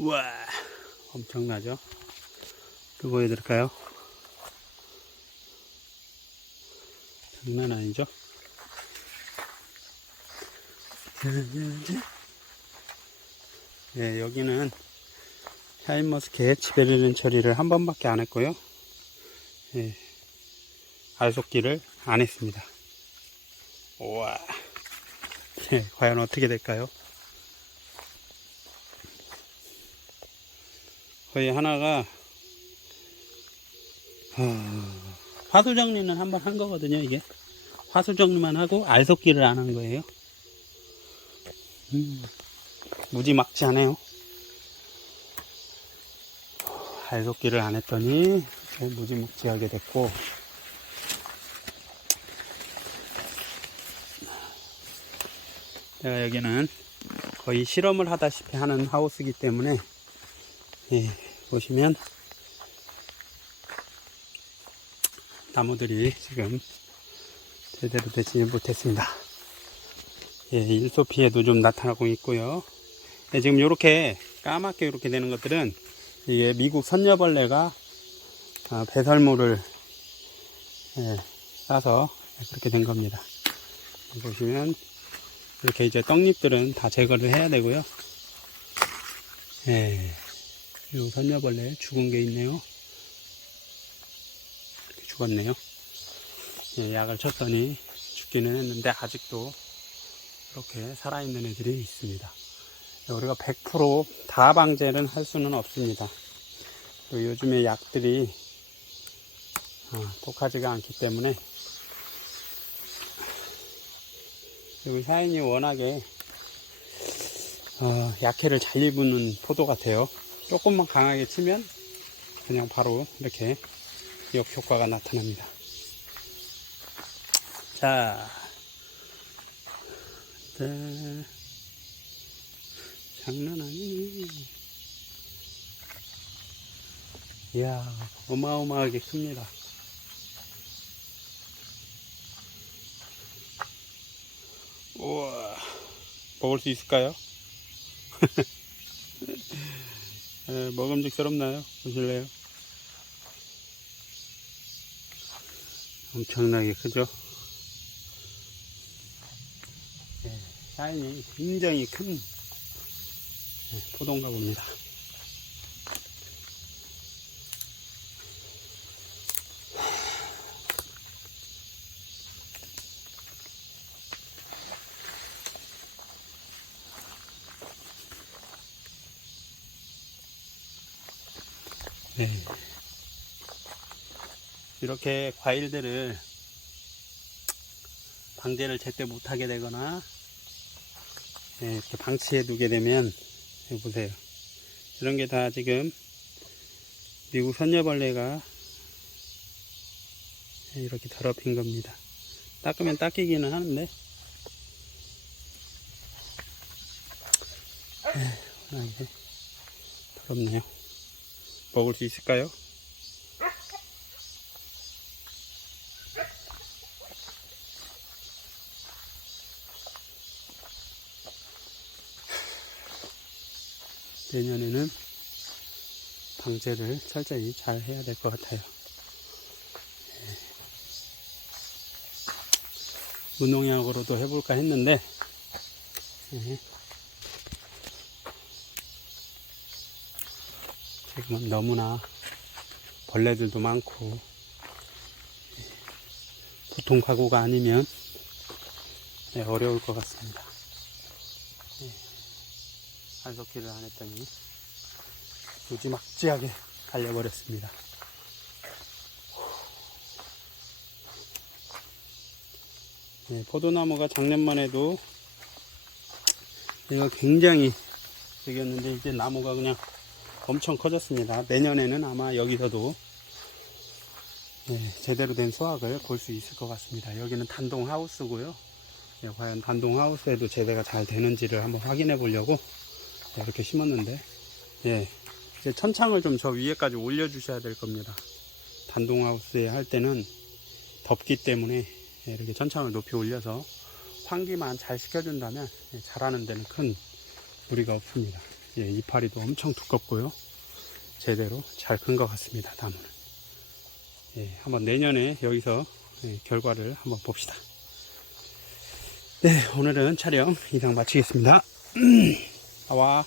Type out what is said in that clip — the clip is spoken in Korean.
우와, 엄청나죠? 또 보여드릴까요? 장난 아니죠? 네, 여기는 샤인머스켓 지베르른 처리를 한 번밖에 안 했고요. 예, 알속기를 안 했습니다. 우와. 예, 과연 어떻게 될까요? 거의 하나가 어, 화수 정리는 한번 한 거거든요 이게. 화수 정리만 하고 알속기를 안 한 거예요. 음, 무지막지하네요. 알속기를 안 했더니 무지막지하게 됐고. 제가 여기는 거의 실험을 하다시피 하는 하우스이기 때문에 예, 보시면 나무들이 지금 제대로 되지 못했습니다. 예, 일소 피해도 좀 나타나고 있고요. 예, 지금 이렇게 까맣게 이렇게 되는 것들은 이게 미국 선녀벌레가 아, 배설물을 예, 싸서 그렇게 된 겁니다. 보시면 이렇게 이제 떡잎들은 다 제거를 해야 되고요. 예. 요 선녀벌레 죽은 게 있네요. 이렇게 죽었네요. 예, 약을 쳤더니 죽기는 했는데 아직도 이렇게 살아있는 애들이 있습니다. 예, 우리가 100%다 방제는 할 수는 없습니다. 또 요즘에 약들이 아, 독하지가 않기 때문에 여기 사인이 워낙에 어, 약해를 잘 입는 포도 같아요. 조금만 강하게 치면 그냥 바로 이렇게 역효과가 나타납니다. 자, 네. 장난 아니네. 이야, 어마어마하게 큽니다. 우와, 먹을 수 있을까요? 에, 먹음직스럽나요? 보실래요? 엄청나게 크죠? 예, 사인이 굉장히 큰 예, 포도인가 봅니다. 네. 이렇게 과일들을 방제를 제때 못하게 되거나 네, 이렇게 방치해 두게 되면 보세요. 이런 게 다 지금 미국 선녀벌레가 이렇게 더럽힌 겁니다. 닦으면 닦이기는 하는데 더럽네요. 먹을 수 있을까요? 내년에는 방제를 철저히 잘 해야 될 것 같아요. 예. 무농약으로도 해볼까 했는데, 지금은 너무나 벌레들도 많고 보통 가구가 아니면 네, 어려울 것 같습니다. 네, 한석기를 안 했더니 무지막지하게 달려버렸습니다. 네, 포도나무가 작년만 해도 얘가 굉장히 되겠는데 이제 나무가 그냥 엄청 커졌습니다. 내년에는 아마 여기서도 예, 제대로 된 수확을 볼 수 있을 것 같습니다. 여기는 단동 하우스고요. 예, 과연 단동 하우스에도 제대가 잘 되는지를 한번 확인해 보려고 예, 이렇게 심었는데 예, 이제 천창을 좀 저 위에까지 올려 주셔야 될 겁니다. 단동 하우스에 할 때는 덥기 때문에 예, 이렇게 천창을 높이 올려서 환기만 잘 시켜준다면 예, 자라는 데는 큰 무리가 없습니다. 예, 이파리도 엄청 두껍고요. 제대로 잘 큰 것 같습니다. 나무는. 예, 한번 내년에 여기서 예, 결과를 한번 봅시다. 네, 오늘은 촬영 이상 마치겠습니다. 아, 와.